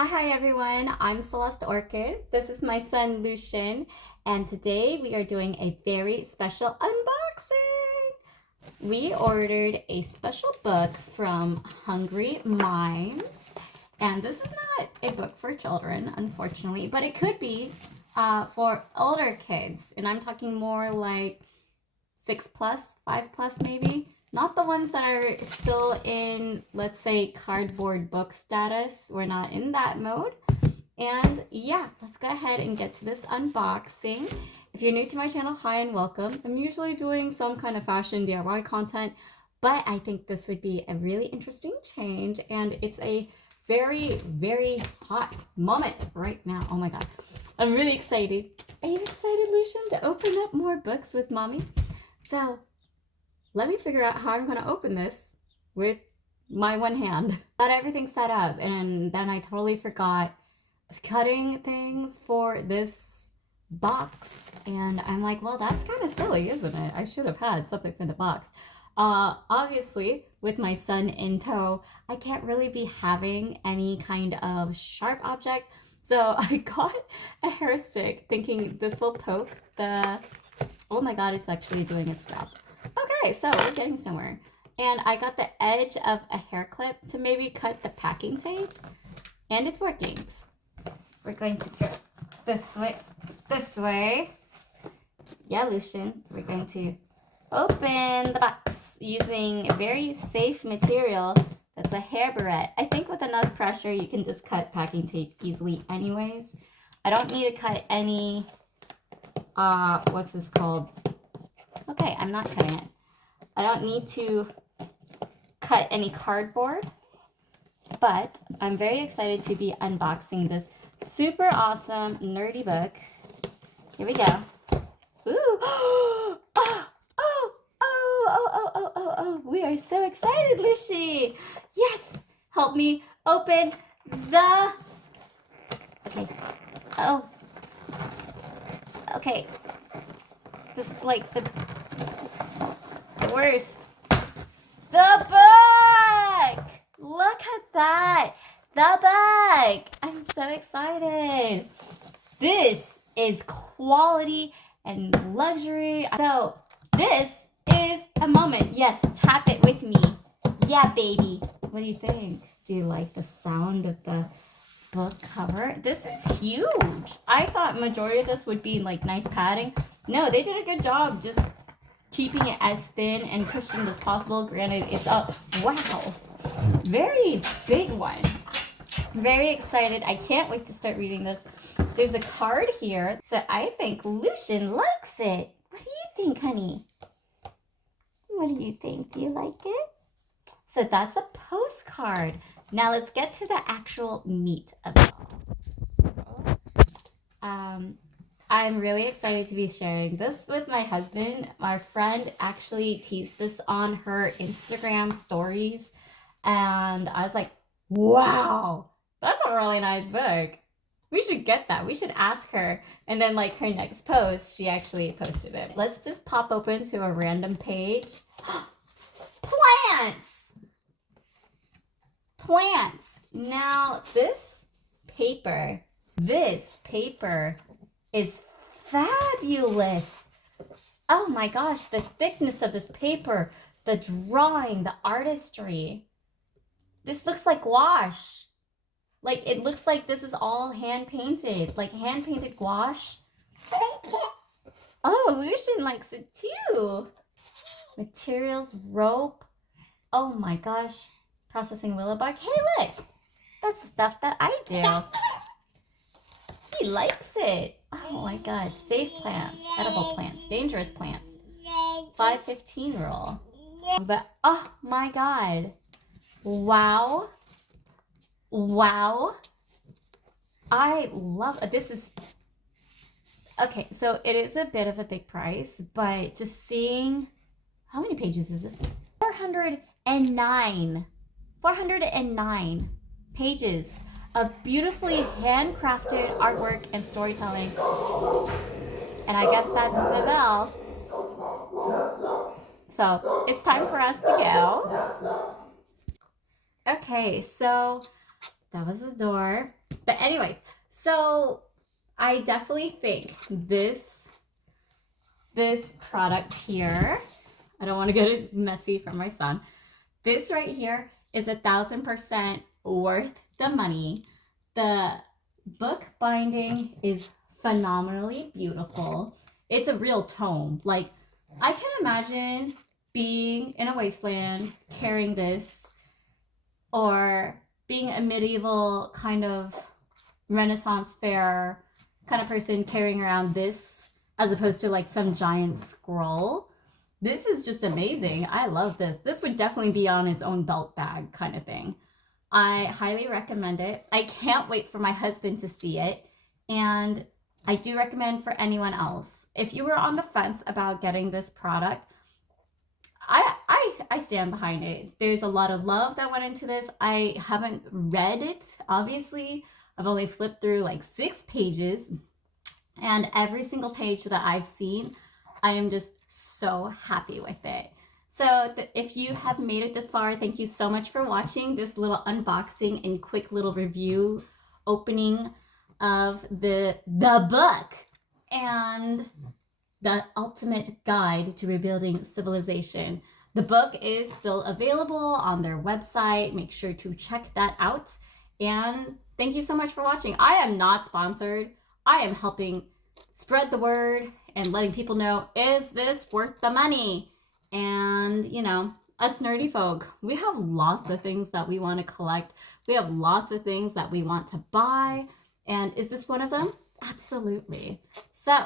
Hi everyone, I'm CelesteOrchid. This is my son Lucian, and today we are doing a very special unboxing. We ordered a special book from Hungry Minds, and this is not a book for children, unfortunately, but it could be for older kids, and I'm talking more like 6 plus, 5 plus maybe. Not the ones that are still in, let's say, cardboard book status. We're not in that mode. And yeah, let's go ahead and get to this unboxing. If you're new to my channel, hi and welcome. I'm usually doing some kind of fashion DIY content, but I think this would be a really interesting change, and it's a very, very hot moment right now. Oh my god. I'm really excited. Are you excited, Lucian, to open up more books with mommy? So let me figure out how I'm going to open this with my one hand. Got everything set up, and then I totally forgot cutting things for this box. And I'm like, well, that's kind of silly, isn't it? I should have had something for the box. Obviously, with my son in tow, I can't really be having any kind of sharp object. So I got a hair stick thinking this will poke the... Oh my god, it's actually doing its job. Okay, so we're getting somewhere. And I got the edge of a hair clip to maybe cut the packing tape. And it's working. We're going to go this way, this way. Yeah, Lucian, we're going to open the box using a very safe material. That's a hair barrette. I think with enough pressure, you can just cut packing tape easily anyways. I don't need to cut any... what's this called? Okay, I'm not cutting it. I don't need to cut any cardboard, but I'm very excited to be unboxing this super awesome nerdy book. Here we go. Ooh! Oh, oh, oh, oh, oh, oh, oh. We are so excited, Lucy. Yes! Help me open the... Okay. Oh. Okay, this is like the worst. The book! Look at that! The book! I'm so excited. This is quality and luxury. So this is a moment. Yes, tap it with me. Yeah, baby. What do you think? Do you like the sound of the book cover? This is huge. I thought majority of this would be like nice padding. No, they did a good job just keeping it as thin and cushioned as possible. Granted, it's a wow, very big one. Very excited. I can't wait to start reading this. There's a card here, so I think Lucian likes it. What do you think, honey? What do you think? Do you like it? So that's a postcard. Now let's get to the actual meat of it all. I'm really excited to be sharing this with my husband. My friend actually teased this on her Instagram stories, and I was like, wow, that's a really nice book. We should get that. We should ask her. And then like her next post, she actually posted it. Let's just pop open to a random page. Plants! Plants. Now this paper is fabulous. Oh my gosh, the thickness of this paper, the drawing, the artistry. This looks like gouache. Like it looks like this is all hand painted, like hand painted gouache. Oh, Lucian likes it too. Materials, rope. Oh my gosh. Processing willow bark. Hey, look. That's the stuff that I do. He likes it. Oh my gosh. Safe plants, edible plants, dangerous plants. 515 rule. But oh my god. Wow. Wow. I love it. This is... Okay, so it is a bit of a big price, but just seeing... How many pages is this? 409. 409 pages of beautifully handcrafted artwork and storytelling. And I guess that's the bell. So it's time for us to go. Okay, so that was his door. But anyways, so I definitely think this product here, I don't want to get it messy for my son. This right here is 1,000% worth the money. The book binding is phenomenally beautiful. It's a real tome. Like, I can imagine being in a wasteland carrying this, or being a medieval kind of Renaissance fair kind of person carrying around this as opposed to like some giant scroll. This is just amazing. I love this. This would definitely be on its own belt bag kind of thing. I highly recommend it. I can't wait for my husband to see it. And I do recommend for anyone else. If you were on the fence about getting this product, I stand behind it. There's a lot of love that went into this. I haven't read it, obviously. I've only flipped through like 6 pages. And every single page that I've seen, I am just so happy with it. So if you have made it this far, thank you so much for watching this little unboxing and quick little review opening of the book and the ultimate guide to rebuilding civilization. The book is still available on their website. Make sure to check that out. And thank you so much for watching. I am not sponsored. I am helping spread the word and letting people know, is this worth the money? And, you know, us nerdy folk, we have lots of things that we want to collect. We have lots of things that we want to buy. And is this one of them? Absolutely. So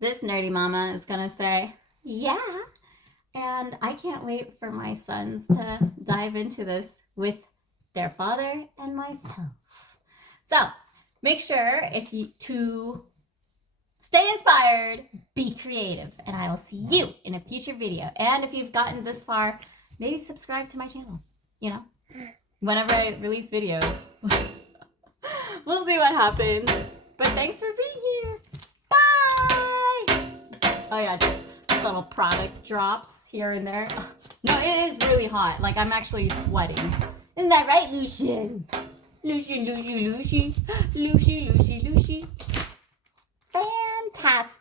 this nerdy mama is going to say, yeah. And I can't wait for my sons to dive into this with their father and myself. So make sure to stay inspired, be creative, and I will see you in a future video. And if you've gotten this far, maybe subscribe to my channel, you know, whenever I release videos. We'll see what happens. But thanks for being here. Bye! Oh yeah, just little product drops here and there. No, it is really hot. Like, I'm actually sweating. Isn't that right, Lucian? Lucy. Fantastic.